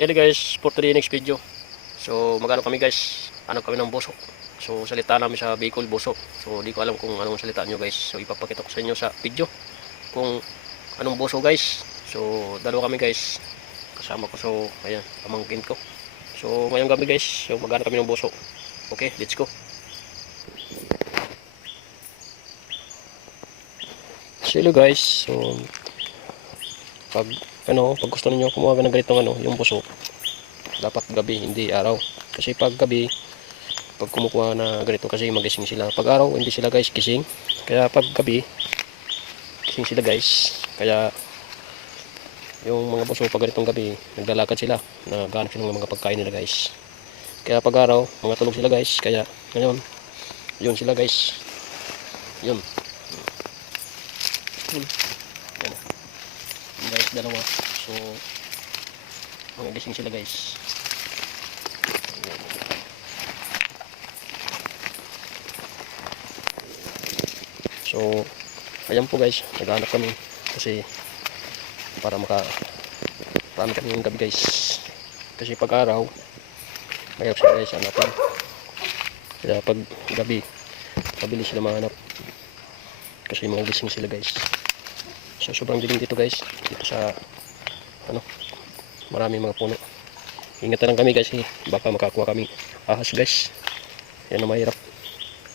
Yan guys, for today next video. So magano kami guys, ano kami ng boso. So salita namin sa Bicol boso. So di ko alam kung anong salita nyo guys. So ipapakita ko sa inyo sa video kung anong boso guys. So dalawa kami guys, kasama ko. So ayan, pamangkin ko. So ngayong gabi guys, so magano kami ng boso. Okay, let's go. So hello guys, so pag gusto niyo kumuha ng ganitong yung boso, dapat gabi, hindi araw. Kasi pag gabi, pag kumukuha na ganito, kasi magising sila. Pag araw, hindi sila guys gising. Kaya pag gabi, gising sila guys. Kaya yung mga boso pag ganitong gabi, naglalakad sila, naghanap sila ng mga pagkain nila guys. Kaya pag araw, mga tulog sila guys. Kaya ngayon, yun sila guys. Yun. Yan guys, dalawa. So mga gising sila guys. So ayan po guys, naghahanap kami kasi para marami kami yung gabi guys. Kasi pag araw mayroon sila guys hanapin. Kaya pag gabi mabilis sila mahanap kasi mga gising sila guys. So sobrang dilim dito guys, dito sa maraming mga puno. Ingatan lang kami guys, baka makakuha kami ahas guys. Yan ang mahirap.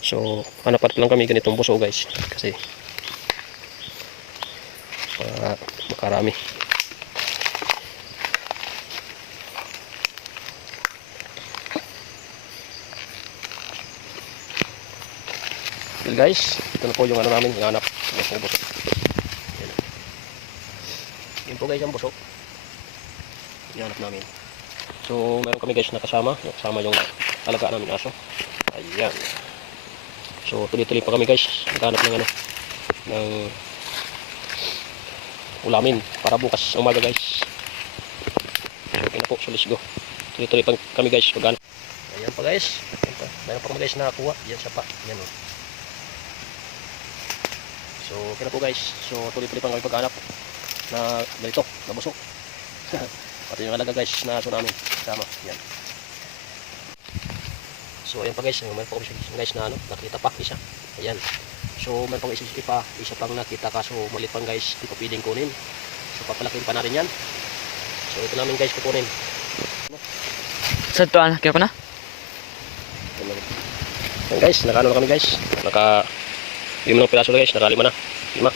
So hanap lang kami ganitong boso guys, kasi para makarami. Well guys, ito na po yung namin, hinanap ng boso. Yan po guys ang boso, hinanap namin. So meron kami guys na kasama yung alaga namin aso. Ayan. So tuloy-tuloy pa kami guys, naghanap ng ng ulamin para bukas umaga guys. So okay na po, so let's go. Tuloy-tuloy pa kami guys, maghanap. Ayan pa guys, meron pa kami guys nakakuha. Yan siya pa, yan o. So okay na po guys, so tuloy-tuloy pa kami paghanap na ganito, na busok. Pati yung alaga guys na aso namin kasama. Yan. So ayan pa guys, meron pa kami guys na nakita pa isa. Ayan. So meron pang isa pang nakita, kaso maliit pang guys, di pa pwedeng kunin. So papalakin pa natin yan. So ito namin guys kukunin. Sa ito kaya pa na? Ayan guys, nakano na kami guys. Naka 5 na piraso na guys, naka 5 na. 5.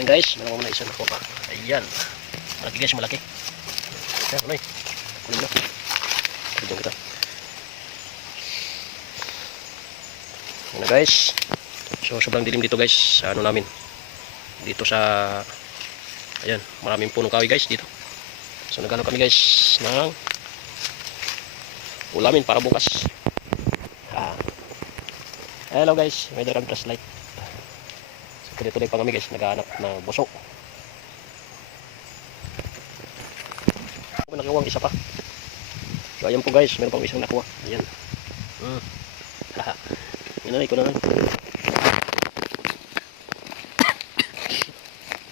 Ayan guys, meron ko muna isa na pa. Ayan. Malaki guys, malaki. Ayan, kunin. Kunin mo. Kunin kita. Ayan na guys. So sobrang dilim dito guys sa namin. Dito sa ayan, maraming punong kahoy guys dito. So nagano kami guys ng ulamin para bukas. Hello guys, may dala kami flashlight. So tuloy-tuloy pa kami guys, naghahanap ng boso. Nakuha ang isa pa. So ayan po guys, meron pang isang nakuha. Ayan. Inanay ko na lang.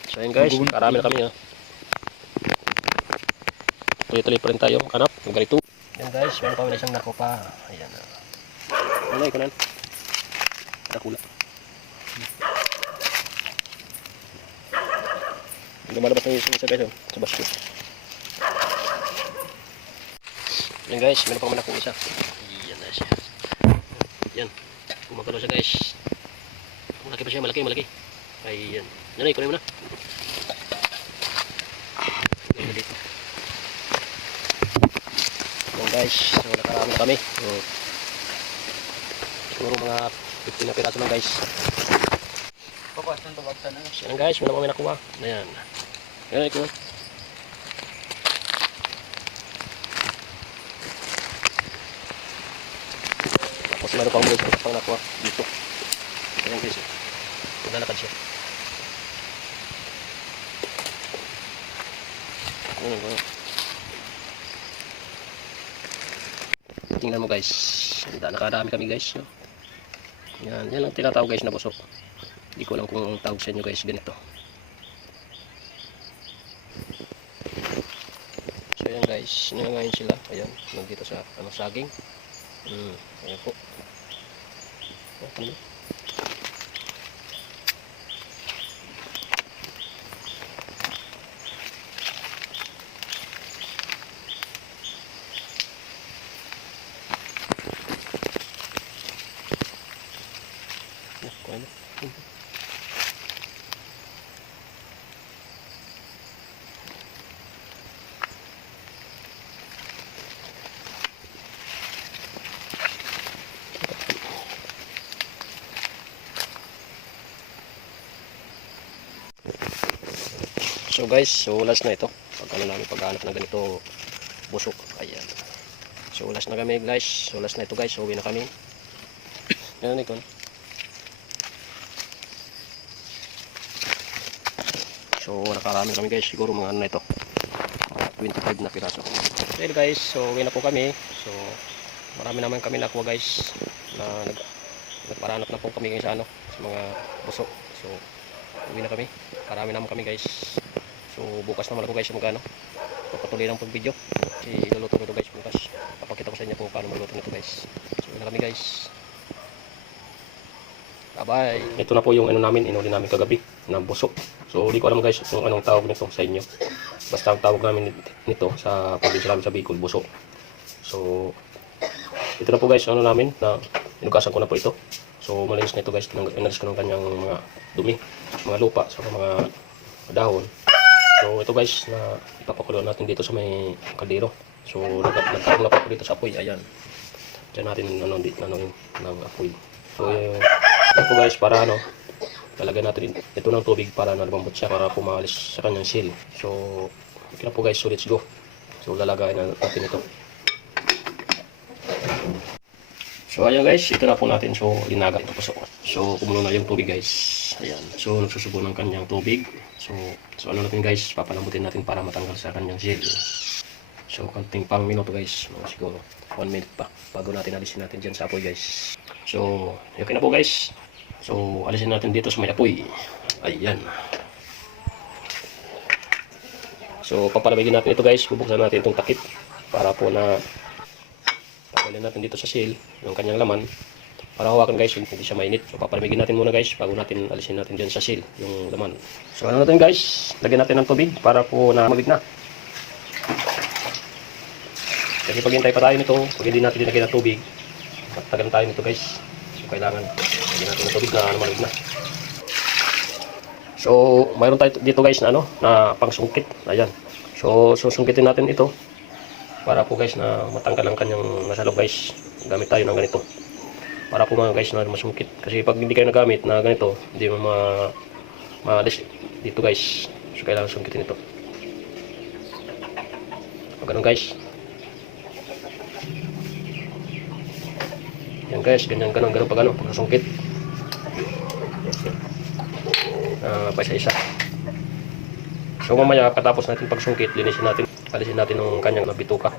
So ayan guys, karami na kami ha. Tuloy-tuloy pa rin tayo, hanap ng ganito. Ayan guys, meron pa isang nakuha pa. Ayan. Inanay ko na lang. Nakula. Lumalabas na yung isa guys sa basket. Yan guys, meron pa man akong isa. Yan na siya. Yan. Kumagano siya guys. Malaki pa siya, malaki. Ayan. Nanay, kunin mo na. Yan guys, so nakarami na kami. Siguro mga 15 na piraso lang guys. Yan guys, meron pa may nakuha. Ayan. Yan, ikuha. Tapos meron pang mga pang nakuha dito. Ayan guys. Naglalakad siya. Tingnan mo guys. Nakarami kami guys. Yan lang tinatawag guys na busok. Hindi ko alam kung tawag sa inyo guys ganito. So ayan guys, so nakarami na kami guys. Yan, yan lang tinatawag guys na busok. Hindi ko alam kung tawag sa inyo guys ganito. So ayan guys, so nakarami na kami guys. Yan, yan lang tinatawag guys na busok. Hindi ko alam kung tawag sa inyo guys ganito. So ayan guys, so nakarami na kami guys. Yan, yan lang tinatawag guys na busok. Hindi ko alam kung tawag sa inyo guys ganito. So So ayan guys, nangangain sila. Ayan, nandito sa saging. Ayan po. Ayan. So guys, so last na ito. Paghanap ng ganito busok. Ayan. So last na kami guys. So last na ito guys. So uwi na kami. Ayan ikon. So nakarami kami guys. Siguro mga ano na ito. 25 na piraso. So yun guys. So uwi na po kami. So marami naman kami nakuha guys. Na nagparanap na po kami sa sa mga busok. So uwi na kami. Marami naman kami guys. So bukas naman ako guys magano. Papatuloy ng pag-video. Kasi iluluto nito guys bukas. Papakita ko sa inyo kung paano magluto nito guys. So yun na kami guys. Bye bye. Ito na po yung namin, inuli namin kagabi na busok. So hindi ko alam guys kung anong tawag nito sa inyo. Basta ang tawag namin nito sa probinsya namin sa Bicol, busok. So ito na po guys namin na inugasan ko na po ito. So malinis na ito guys. Inalis ko ng kanyang mga dumi, mga lupa, sa mga dahon. So ito guys na ipapakulo natin dito sa may kaldero. So nagkaroon na po dito sa apoy. Ayan. Diyan natin ng apoy. So ito guys para lalagyan natin ito ng tubig para lumambot siya para pumalis sa kanyang seal. So okay na po guys. So let's go. So lalagay na natin ito. So ayan guys, ito na po natin. So linaga ito po. So kumulo na yung tubig guys. Ayan. So nagsusubo ng kanyang tubig. So ano natin guys, papalambutin natin para matanggal sa kanyang gel. So konting pang minuto guys, mga siguro 1 minute pa bago natin alisin natin dyan sa apoy guys. So okay na po guys. So alisin natin dito sa may apoy. Ayan. So papalamigin natin ito guys, bubuksan natin itong takip para po na tanggalin natin dito sa seal yung kanyang laman. Para hawakan guys, hindi siya mainit. So papalamigin natin muna guys bago natin alisin natin dyan sa seal yung laman. So ano natin guys, lagyan natin ng tubig para po na mabig na. Kasi pag hintay pa tayo nito, pag hindi natin dinagyan ng tubig, matagal tayo nito guys. So kailangan lagyan natin ng tubig na mabig na. So mayroon tayo dito guys na na pangsungkit. Ayan. So susungkitin natin ito para po guys na matanggal ang kanyang nasa loob guys. Gamit tayo ng ganito. Para po mga guys na masungkit. Kasi pag hindi kayo nagamit na ganito, hindi mo maalis dito guys. So kailangan sungkitin ito. Pag ganun guys. Yan guys, ganyan pag sungkit. Pa isa-isa. So mamaya katapos natin pagsungkit, linisin natin, alisin natin ng kanyang bituka.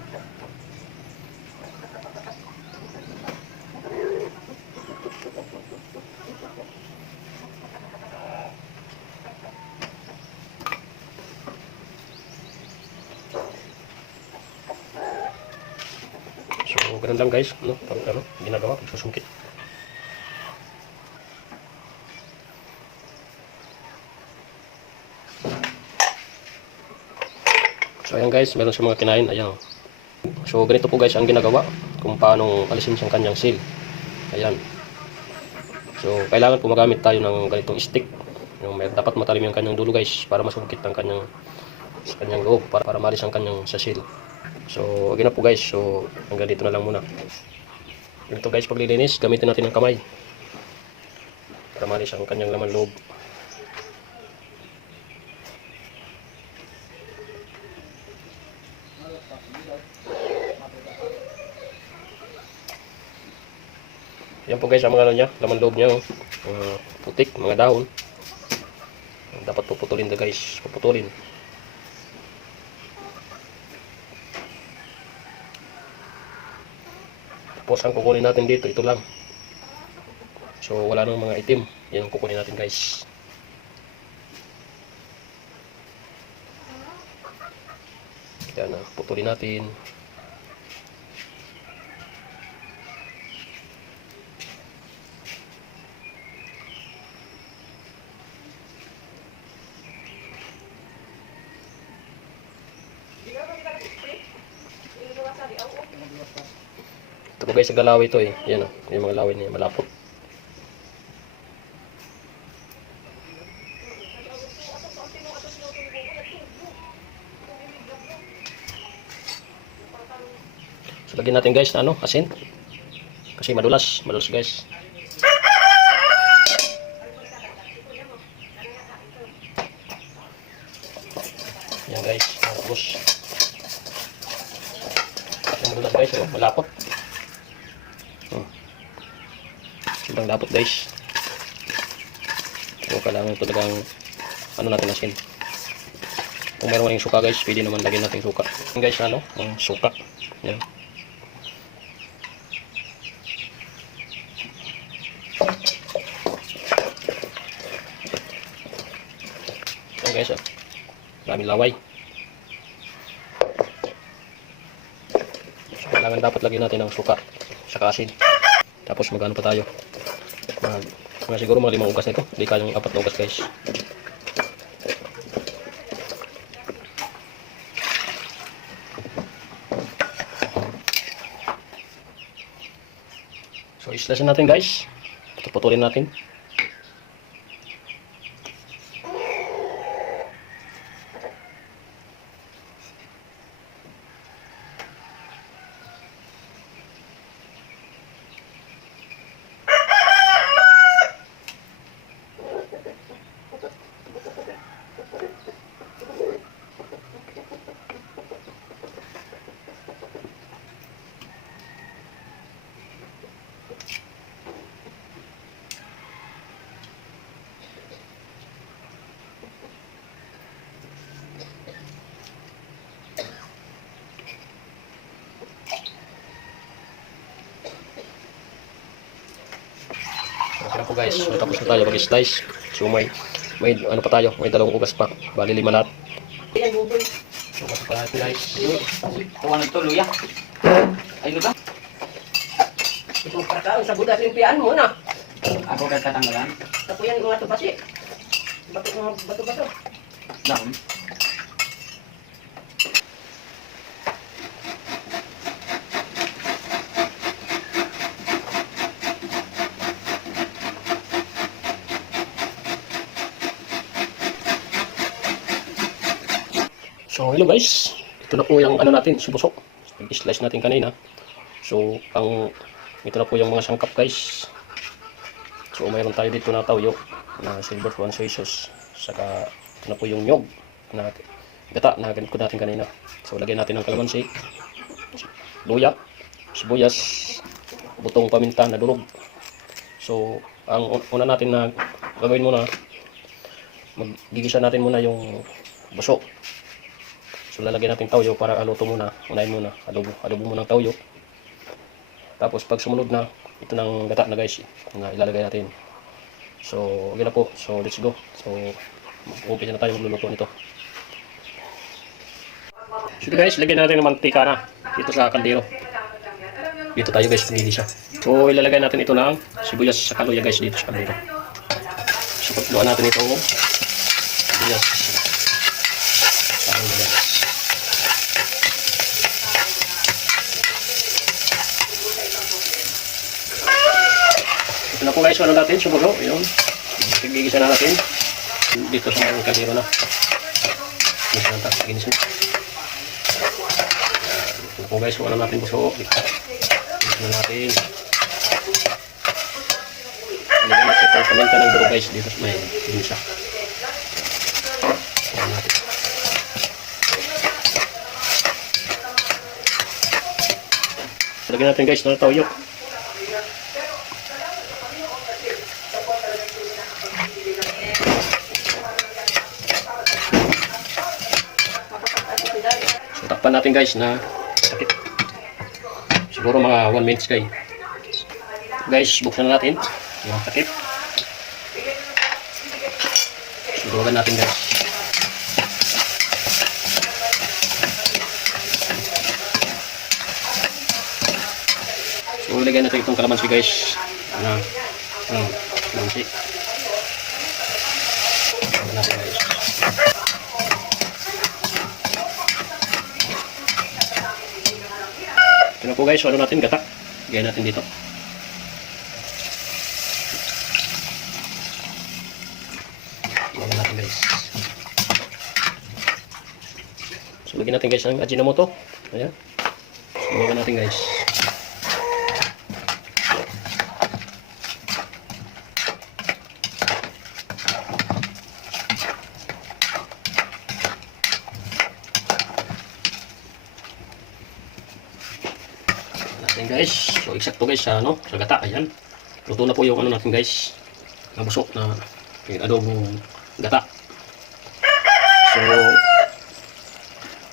So ganun lang guys, pag ginagawa, pagsusungkit. So ayan guys, meron sa mga kinain, ayan. So ganito po guys ang ginagawa kung paano alisin siyang kanyang seal. Ayan. So kailangan po magamit tayo ng ganitong stick. Dapat matalim yung kanyang dulo guys para masungkit ang kanyang loob para maalis ang kanyang sa seal. So again na po guys, so hanggang dito na lang muna. Ganito guys, paglilinis, gamitin natin ng kamay para maalis ang kanyang laman loob. Yan po guys ang mga laman loob niya, putik, mga dahon. Dapat puputulin guys, puputulin. Tapos ang kukunin natin dito, ito lang. So wala nang mga itim, yan ang kukunin natin guys. Yan, putulin natin. Ito po guys, sa galawi ito eh. Yan o, yung mga lawin niya, malapot. So lagyan natin guys na ano, asin. Kasi madulas guys. Yan guys, tapos madulas guys, oh, malapot. Sobrang lapot guys. So kailangan talagang ano natin asin. Kung meron kayong suka guys, pwede naman lagyan natin suka. Yan guys, ano, ang suka. Yan. Yan guys, oh. Maraming laway. So kailangan dapat lagyan natin ng suka saka asin. Tapos magano pa tayo. Mga siguro mga 5 ugas nito. Hindi kayang 4 na ugas guys. So islasin natin guys. Putulin natin. Okay na po guys, so, tapos na tayo mag-slice. So may ano pa tayo, may 2 ugas pa. Bali 5 lahat. So kasi pa natin guys. Kuha na ito, luya. Ay, luya. Ito pagkakaon sa budas limpian mo na. Ako kaya tatanggalan. Tapuyan mga tubasi. Bato-bato. Dahon. So hello guys, ito na po yung ano natin, subusok. Nag-slice natin kanina. So ito na po yung mga sangkap guys. So mayroon tayo dito na tawyo na silver prawn soy sauce. Saka ito na po yung nyog na gata na ganito natin kanina. So lagyan natin ng kalamansi, luya, sibuyas, butong paminta na durog. So ang una natin na gagawin muna, magigisa natin muna yung buso. So lalagyan natin tawyo para aluto muna. Unahin muna, adobo muna ng tawyo. Tapos pag sumunod na, ito ng gata na guys, na ilalagay natin. So okay na po. So let's go. So umpisa na tayo magluluto nito. So guys, lagyan natin ng mantika na dito sa kaldero. Dito tayo guys, pinili siya. So ilalagay natin ito ng sibuyas sa kaluya guys dito sa kaldero. So pagluan natin ito sibuyas sa kaluya. Ito na po guys, ano natin, sumulo, yun. Gigisa na natin. Dito sa mga kaldero na. Gigisa na tayo, gigisa na. Ito na po guys, ano natin buso. Gigisa na natin. Nilagyan natin ito, paminta ng duro guys, dito sa may gigisa. Ito natin. Lagyan natin guys, na tawyo. Takpan natin guys na sakit. Siguro mga 1 minutes guys. Guys, buksan na natin yung sakit. Sigurugan natin guys. So ilagay natin itong kalamansi guys. Kalamansi. Ilagay natin guys. Ito na po guys, so ano natin, gata. Ilagay natin dito. Ilagay natin guys. So lagyan natin guys ang Ajinomoto. Ayan. So lagyan natin guys. Guys, so eksakto guys sa ano, sa gata, ayan. Luto na po yung ano natin guys, na busok na adobo gata. So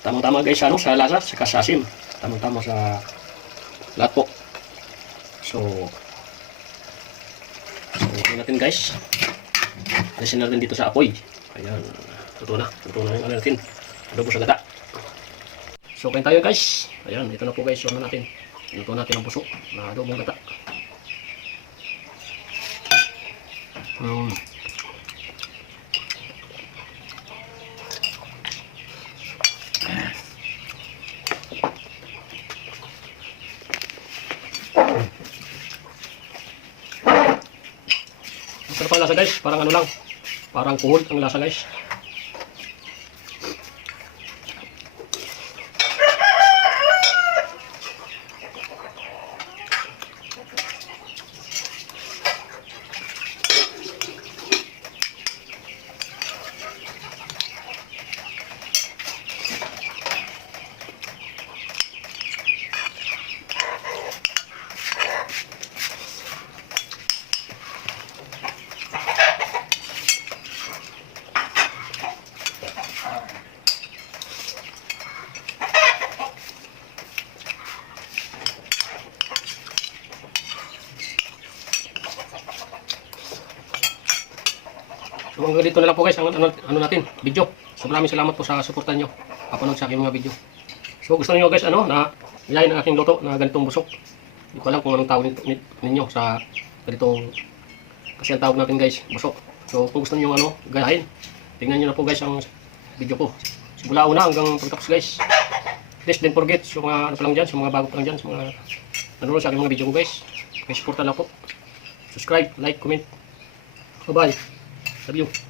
tamang-tama guys sa ano, sa lasa, sa kasasim. Tamang-tama sa lahat po. So ito natin guys. Alisin natin dito sa apoy. Ayan, luto na yung ano natin, adobo sa gata. So kain tayo guys. Ayan, ito na po guys, yung ano natin. Luto natin ang puso na adobong gata. Masarap ang lasa guys, parang ano lang, parang kuhod ang lasa guys. So hanggang dito na lang po guys ang ano natin, video. So maraming salamat po sa suporta nyo kapanood sa aking mga video. So gusto niyo guys na ilayin ang aking luto na ganitong busok. Hindi ko alam kung anong tawag ninyo sa ganitong, kasi ang tawag natin guys, busok. So kung gusto niyo gayahin, tingnan niyo na po guys ang video ko. Simula una hanggang pagtapos guys. Please don't forget sa mga ano pa lang dyan, sa mga bago pa lang dyan, sa mga nanonood sa aking mga video ko guys. Kaya supportan lang po. Subscribe, like, comment. Bye bye. Love you.